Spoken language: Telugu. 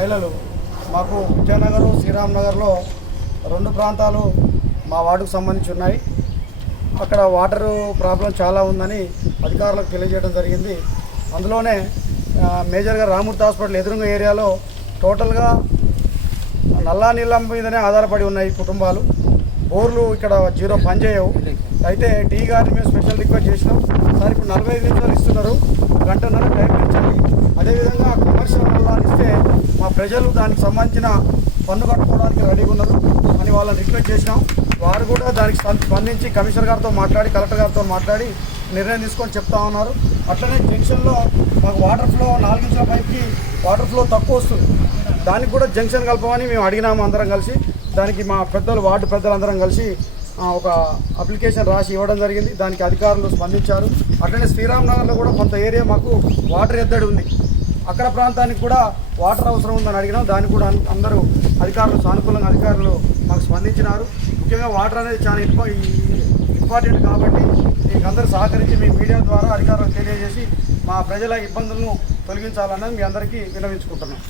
మహిళలు మాకు విజయనగర్ శ్రీరామ్ నగర్లో 2 ప్రాంతాలు మా వార్డుకు సంబంధించి ఉన్నాయి. అక్కడ వాటర్ ప్రాబ్లం చాలా ఉందని అధికారులకు తెలియజేయడం జరిగింది. అందులోనే మేజర్గా రామూర్తి హాస్పిటల్ ఎదురుంగ ఏరియాలో టోటల్గా నల్లా నీళ్ళ మీదనే ఆధారపడి ఉన్నాయి కుటుంబాలు. బోర్లు ఇక్కడ 0 పనిచేయవు. అయితే టీ గారిని మేము స్పెషల్ రిక్వెస్ట్ చేసినాం. సార్ ఇప్పుడు 45 నిమిషాలు ఇస్తున్నారు, గంటన్నర టైం ఇచ్చండి. అదేవిధంగా కమర్షియల్ నల్లాలు ఇస్తే మా ప్రజలు దానికి సంబంధించిన పన్ను కట్టుకోవడానికి రెడీగా ఉన్నారు అని వాళ్ళని రిక్వెస్ట్ చేసినాం. వారు కూడా దానికి స్పందించి కమిషనర్ గారితో మాట్లాడి కలెక్టర్ గారితో మాట్లాడి నిర్ణయం తీసుకొని చెప్తా ఉన్నారు. అట్లనే జంక్షన్లో మాకు వాటర్ ఫ్లో 4 ఇంచుల పైకి వాటర్ ఫ్లో తక్కువ వస్తుంది. దానికి కూడా జంక్షన్ కలపమని మేము అడిగినాము అందరం కలిసి. దానికి మా పెద్దలు వార్డు పెద్దలందరం కలిసి ఒక అప్లికేషన్ రాసి ఇవ్వడం జరిగింది. దానికి అధికారులు స్పందించారు. అట్లనే శ్రీరామ్ నగర్లో కూడా కొంత ఏరియా మాకు వాటర్ ఎద్దడి ఉంది. అక్కడ ప్రాంతానికి కూడా వాటర్ అవసరం ఉందని అడిగినాం. దానికి కూడా అందరూ అధికారులు సానుకూలంగా అధికారులు మాకు స్పందించినారు. ముఖ్యంగా వాటర్ అనేది చాలా ఇంపార్టెంట్ కాబట్టి మీకు అందరూ సహకరించి మీ మీడియా ద్వారా అధికారులకు తెలియజేసి మా ప్రజల ఇబ్బందులను తొలగించాలన్నది మీ అందరికీ విన్నవించుకుంటున్నాం.